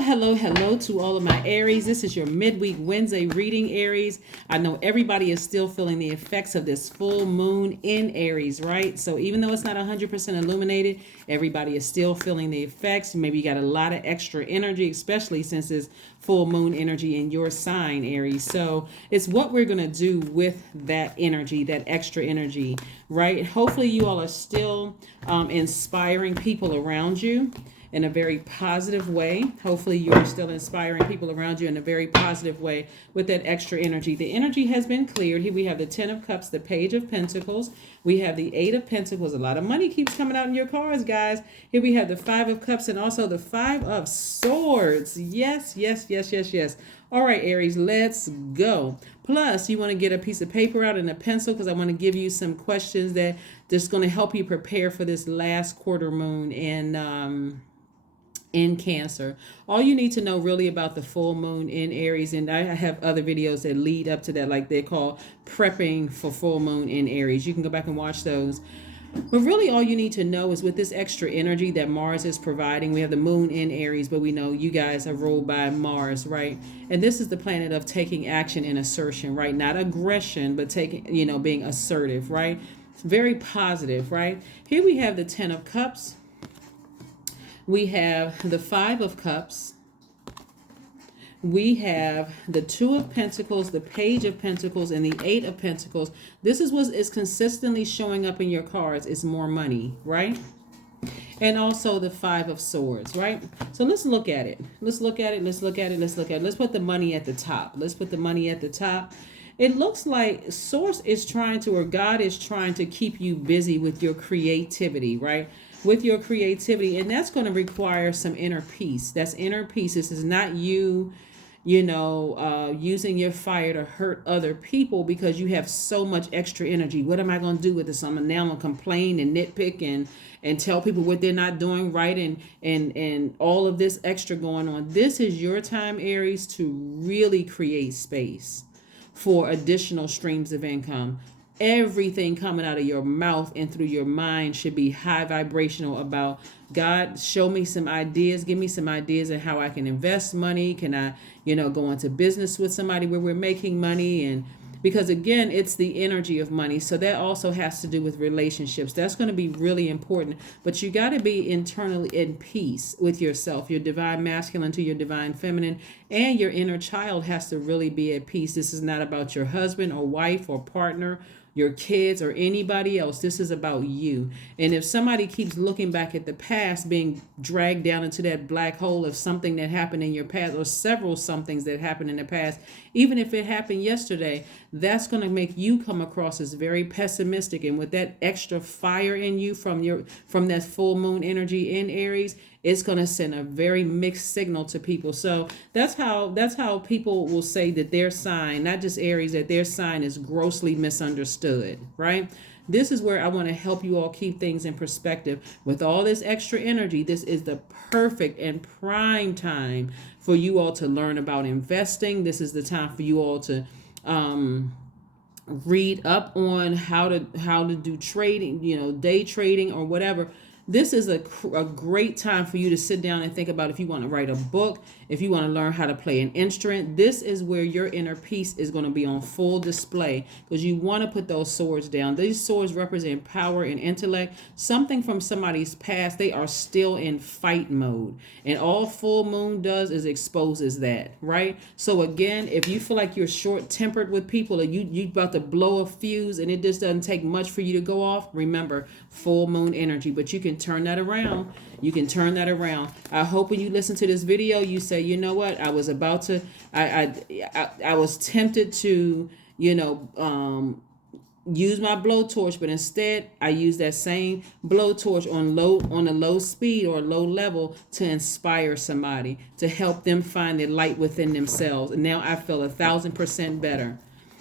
Hello to all of my Aries. This is your midweek Wednesday reading, Aries. I know everybody is still feeling the effects of this full moon in Aries, right? So even though it's not 100% illuminated, everybody is still feeling the effects. Maybe you got a lot of extra energy, especially since it's full moon energy in your sign, Aries. So it's what we're going to do with that energy, that extra energy, right? Hopefully you all are still inspiring people around you in a very positive way. Hopefully you are still inspiring people around you in a very positive way with that extra energy. The energy has been cleared. Here we have the 10 of Cups, the Page of Pentacles. We have the 8 of Pentacles. A lot of money keeps coming out in your cards, guys. Here we have the 5 of Cups and also the 5 of Swords. Yes. All right, Aries, let's go. Plus, you want to get a piece of paper out and a pencil because I want to give you some questions that just going to help you prepare for this last quarter moon in Cancer. All you need to know really about the full moon in Aries, and I have other videos that lead up to that, like they're called prepping for full moon in Aries. You can go back and watch those. But really all you need to know is with this extra energy that Mars is providing, we have the moon in Aries, but we know you guys are ruled by Mars, right? And this is the planet of taking action and assertion, right? Not aggression, but taking, being assertive, right? It's very positive, right? Here we have the 10 of Cups. We have the 5 of Cups. We have the 2 of Pentacles, the Page of Pentacles, and the 8 of Pentacles. This is what is consistently showing up in your cards is more money, right? And also the 5 of Swords, right? So let's look at it. Let's put the money at the top. It looks like Source is trying to, or God is trying to keep you busy with your creativity, right? With your creativity. And that's going to require some inner peace. That's inner peace. This is not you, using your fire to hurt other people because you have so much extra energy. What am I going to do with this? I'm going to complain and nitpick and tell people what they're not doing right and all of this extra going on. This is your time, Aries, to really create space for additional streams of income. Everything coming out of your mouth and through your mind should be high vibrational about God. Show me some ideas. Give me some ideas on how I can invest money. Can I, go into business with somebody where we're making money? And because again, it's the energy of money. So that also has to do with relationships. That's going to be really important. But you got to be internally in peace with yourself, your divine masculine to your divine feminine, and your inner child has to really be at peace. This is not about your husband or wife or partner, your kids, or anybody else. This is about you. And if somebody keeps looking back at the past, being dragged down into that black hole of something that happened in your past, or several somethings that happened in the past, even if it happened yesterday, that's going to make you come across as very pessimistic. And with that extra fire in you from that full moon energy in Aries, it's going to send a very mixed signal to people. So that's how people will say that their sign, not just Aries, that their sign is grossly misunderstood, right? This is where I want to help you all keep things in perspective. With all this extra energy, this is the perfect and prime time for you all to learn about investing. This is the time for you all to read up on how to do trading, day trading or whatever. This is a great time for you to sit down and think about if you want to write a book, if you want to learn how to play an instrument. This is where your inner peace is going to be on full display because you want to put those swords down. These swords represent power and intellect, something from somebody's past. They are still in fight mode. And all full moon does is exposes that, right? So again, if you feel like you're short-tempered with people or you about to blow a fuse and it just doesn't take much for you to go off, remember, full moon energy. But you can turn that around. I hope when you listen to this video, you say, you know what, I was about to, I was tempted to, use my blowtorch, but instead I use that same blowtorch on a low speed or low level to inspire somebody, to help them find the light within themselves. And now I feel 1,000% better.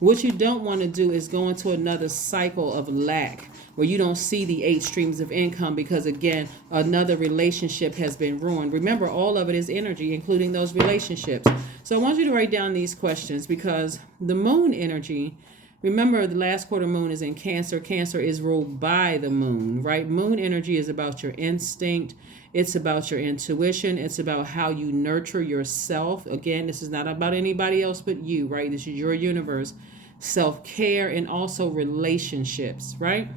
What you don't want to do is go into another cycle of lack where you don't see the 8 streams of income because, again, another relationship has been ruined. Remember, all of it is energy, including those relationships. So I want you to write down these questions because the moon energy Remember, the last quarter moon is in Cancer. Cancer is ruled by the moon, right? Moon energy is about your instinct. It's about your intuition. It's about how you nurture yourself. Again, this is not about anybody else but you, right? This is your universe. Self-care and also relationships, right?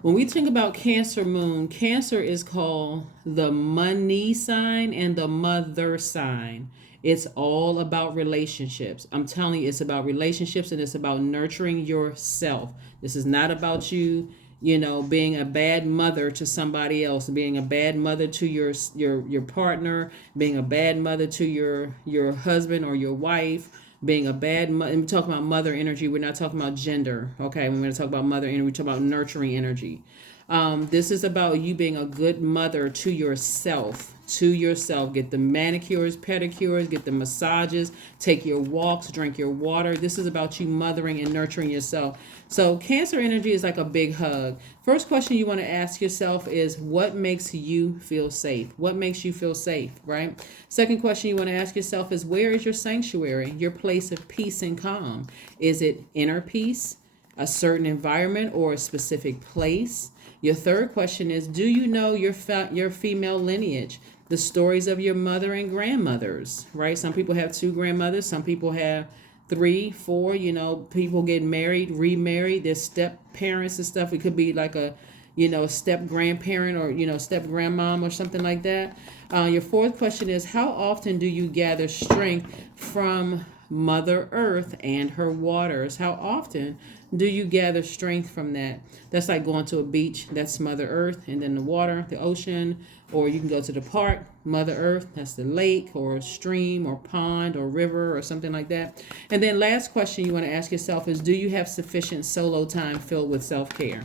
When we think about Cancer moon, Cancer is called the money sign and the mother sign. It's all about relationships. I'm telling you, it's about relationships and it's about nurturing yourself. This is not about you, being a bad mother to somebody else, being a bad mother to your partner, being a bad mother to your husband or your wife, being a bad mother. We're talking about mother energy. We're not talking about gender. Okay, when we're going to talk about mother energy, we talk about nurturing energy. This is about you being a good mother to yourself. Get the manicures, pedicures, get the massages, take your walks, drink your water. This is about you mothering and nurturing yourself. So Cancer energy is like a big hug. First question you want to ask yourself is, what makes you feel safe? What makes you feel safe, right? Second question you want to ask yourself is, where is your sanctuary, your place of peace and calm? Is it inner peace, a certain environment, or a specific place? Your third question is, do you know your female lineage, the stories of your mother and grandmothers, right? Some people have 2 grandmothers. Some people have 3, 4, people get married, remarried, their step parents and stuff. It could be like a, step grandparent or, step grandmom or something like that. Your fourth question is, how often do you gather strength from Mother Earth and her waters? How often do you gather strength from that? That's like going to a beach, that's Mother Earth, and then the water, the ocean, or you can go to the park, Mother Earth, that's the lake or stream or pond or river or something like that. And then last question you want to ask yourself is, do you have sufficient solo time filled with self-care?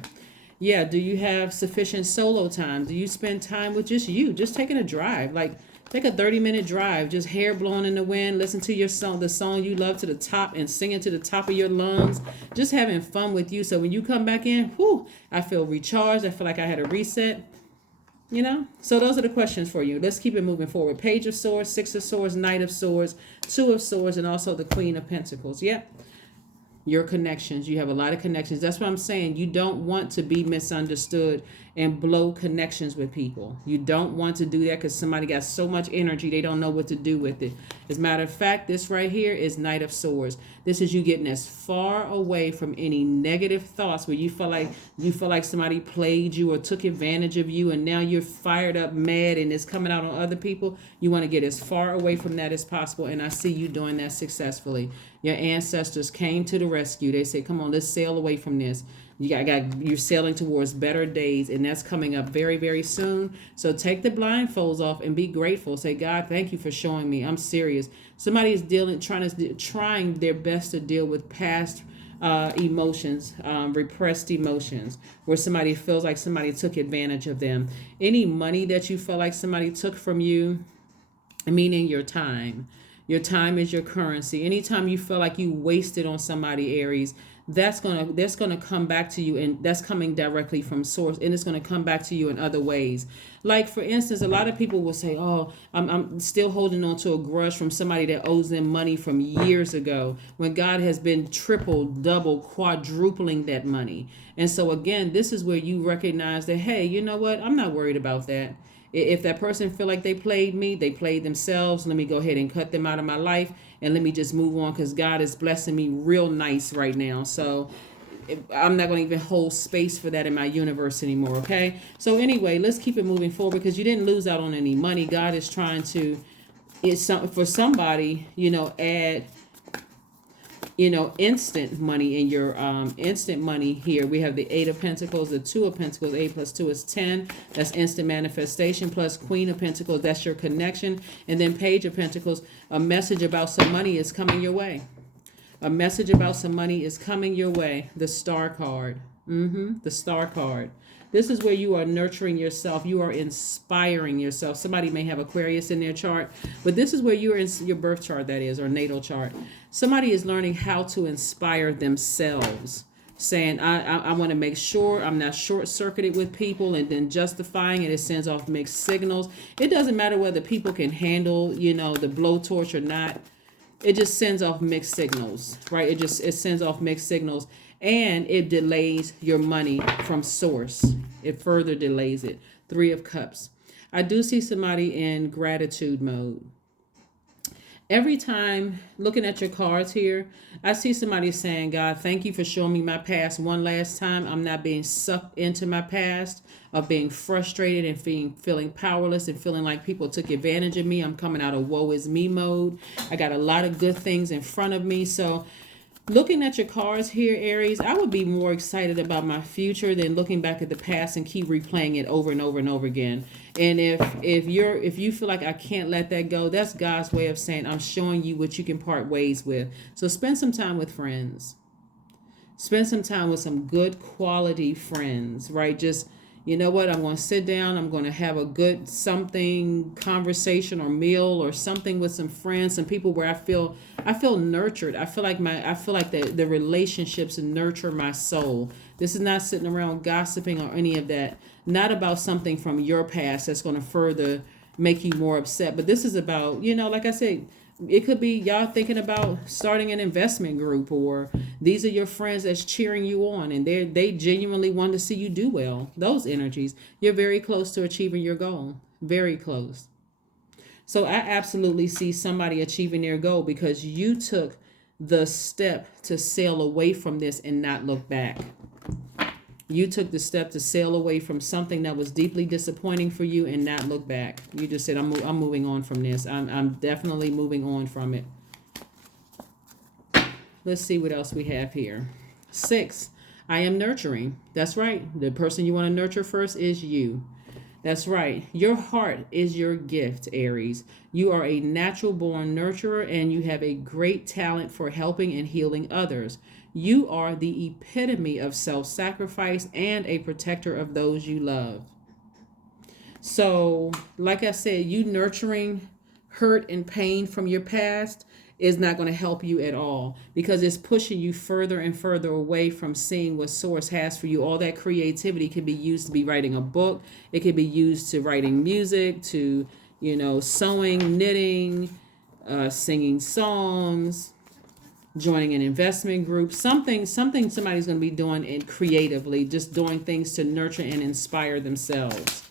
Yeah, do you have sufficient solo time? Do you spend time with just you, just taking a drive? Like, take a 30-minute drive, just hair blowing in the wind, listen to your song, the song you love to the top and singing to the top of your lungs, just having fun with you. So when you come back in, I feel recharged. I feel like I had a reset, So those are the questions for you. Let's keep it moving forward. Page of Swords, 6 of Swords, Knight of Swords, 2 of Swords, and also the Queen of Pentacles. Yep. Your connections. You have a lot of connections. That's what I'm saying. You don't want to be misunderstood and blow connections with people. You don't want to do that because somebody got so much energy they don't know what to do with it. As a matter of fact, this right here is Knight of Swords. This is you getting as far away from any negative thoughts where you feel like somebody played you or took advantage of you and now you're fired up, mad, and it's coming out on other people. You want to get as far away from that as possible, and I see you doing that successfully. Your ancestors came to the rescue. They said, come on, let's sail away from this. You're sailing towards better days, and that's coming up very, very soon. So take the blindfolds off and be grateful. Say, God, thank you for showing me. I'm serious. Somebody is trying their best to deal with past emotions, repressed emotions, where somebody feels like somebody took advantage of them. Any money that you feel like somebody took from you, meaning your time. Your time is your currency. Anytime you feel like you wasted on somebody, Aries, that's gonna come back to you, and that's coming directly from source, and it's gonna come back to you in other ways. Like, for instance, a lot of people will say, oh, I'm still holding on to a grudge from somebody that owes them money from years ago, when God has been triple, double, quadrupling that money. And so again, this is where you recognize that, hey, you know what, I'm not worried about that. If that person feel like they played me, they played themselves. Let me go ahead and cut them out of my life, and let me just move on, because God is blessing me real nice right now. So I'm not going to even hold space for that in my universe anymore, okay? So anyway, let's keep it moving forward, because you didn't lose out on any money. God is trying to, for somebody, add instant money in your instant money here. We have the 8 of Pentacles, the 2 of Pentacles. 8 plus 2 is 10. That's instant manifestation, plus Queen of Pentacles. That's your connection. And then Page of Pentacles, a message about some money is coming your way. A message about some money is coming your way. The Star card. The Star card. This is where you are nurturing yourself. You are inspiring yourself. Somebody may have Aquarius in their chart, but this is where you're in your birth chart, that is, or natal chart. Somebody is learning how to inspire themselves, saying, I want to make sure I'm not short-circuited with people, and then justifying it. It sends off mixed signals. It doesn't matter whether people can handle, the blowtorch or not. it just sends off mixed signals, right? It sends off mixed signals, and it delays your money from source. It further delays it. 3 of Cups. I do see somebody in gratitude mode. Every time looking at your cards here, I see somebody saying, God, thank you for showing me my past one last time. I'm not being sucked into my past of being frustrated and feeling powerless and feeling like people took advantage of me. I'm coming out of woe is me mode. I got a lot of good things in front of me. So looking at your cards here, Aries, I would be more excited about my future than looking back at the past and keep replaying it over and over and over again. And if you feel like I can't let that go, that's God's way of saying I'm showing you what you can part ways with. So spend some time with friends. Spend some time with some good quality friends, right? Just, you know what, I'm going to sit down, I'm going to have a good something conversation or meal or something with some friends, some people where I feel nurtured. I feel like the relationships nurture my soul. This is not sitting around gossiping or any of that. Not about something from your past that's going to further make you more upset, but this is about, like I said, it could be y'all thinking about starting an investment group, or these are your friends that's cheering you on and they genuinely want to see you do well. Those energies, you're very close to achieving your goal. Very close. So I absolutely see somebody achieving their goal because you took the step to sail away from this and not look back. You took the step to sail away from something that was deeply disappointing for you and not look back. You just said, I'm moving on from this. I'm definitely moving on from it. Let's see what else we have here. 6, I am nurturing. That's right. The person you want to nurture first is you. That's right. Your heart is your gift, Aries. You are a natural born nurturer and you have a great talent for helping and healing others. You are the epitome of self-sacrifice and a protector of those you love. So, like I said, you nurturing hurt and pain from your past is not going to help you at all because it's pushing you further and further away from seeing what source has for you. All that creativity can be used to be writing a book. It can be used to writing music, to, sewing, knitting, singing songs, joining an investment group, something somebody's going to be doing it creatively, just doing things to nurture and inspire themselves.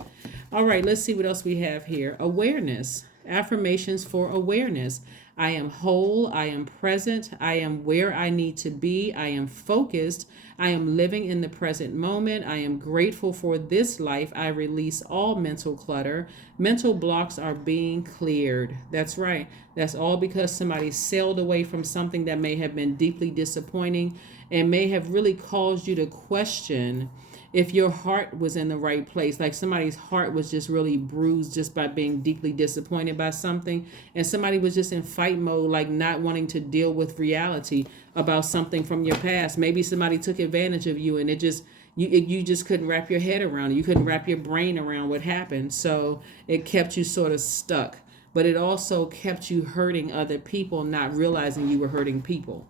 All right, let's see what else we have here. Awareness. Affirmations for awareness. I am whole. I am present. I am where I need to be. I am focused. I am living in the present moment. I am grateful for this life. I release all mental clutter. Mental blocks are being cleared. That's right. That's all because somebody sailed away from something that may have been deeply disappointing and may have really caused you to question if your heart was in the right place. Like somebody's heart was just really bruised just by being deeply disappointed by something, and somebody was just in fight mode, like not wanting to deal with reality about something from your past. Maybe somebody took advantage of you and it just you just couldn't wrap your head around it. You couldn't wrap your brain around what happened, so it kept you sort of stuck, but it also kept you hurting other people, not realizing you were hurting people.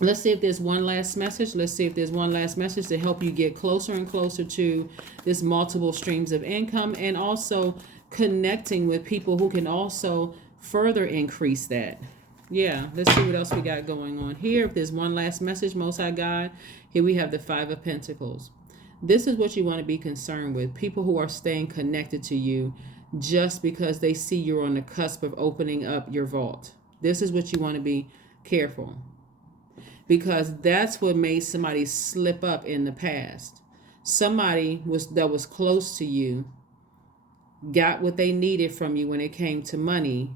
Let's see if there's one last message. Let's see if there's one last message to help you get closer and closer to this multiple streams of income, and also connecting with people who can also further increase that. Yeah, let's see what else we got going on here. If there's one last message, Most High God, here we have the 5 of Pentacles. This is what you want to be concerned with. People who are staying connected to you just because they see you're on the cusp of opening up your vault. This is what you want to be careful, because that's what made somebody slip up in the past. Somebody that was close to you got what they needed from you when it came to money.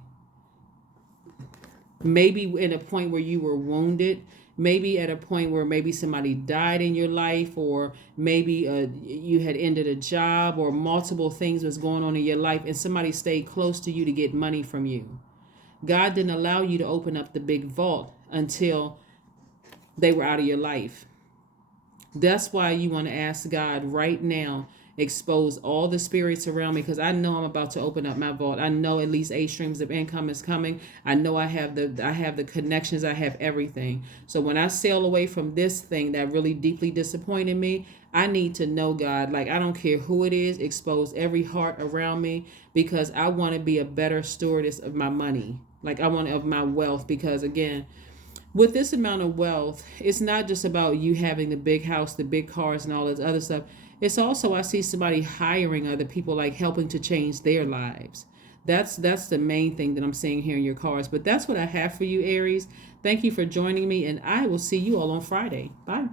Maybe in a point where you were wounded, maybe at a point where maybe somebody died in your life, or maybe you had ended a job, or multiple things was going on in your life, and somebody stayed close to you to get money from you. God didn't allow you to open up the big vault until they were out of your life. That's why you want to ask God right now, expose all the spirits around me, because I know I'm about to open up my vault. I know at least 8 streams of income is coming. I know I have the connections, I have everything. So when I sail away from this thing that really deeply disappointed me, I need to know, God, like I don't care who it is, expose every heart around me, because I want to be a better stewardess of my money. Like I want of my wealth, because again, with this amount of wealth, it's not just about you having the big house, the big cars, and all this other stuff. It's also, I see somebody hiring other people, like helping to change their lives. That's the main thing that I'm seeing here in your cards. But that's what I have for you, Aries. Thank you for joining me, and I will see you all on Friday. Bye.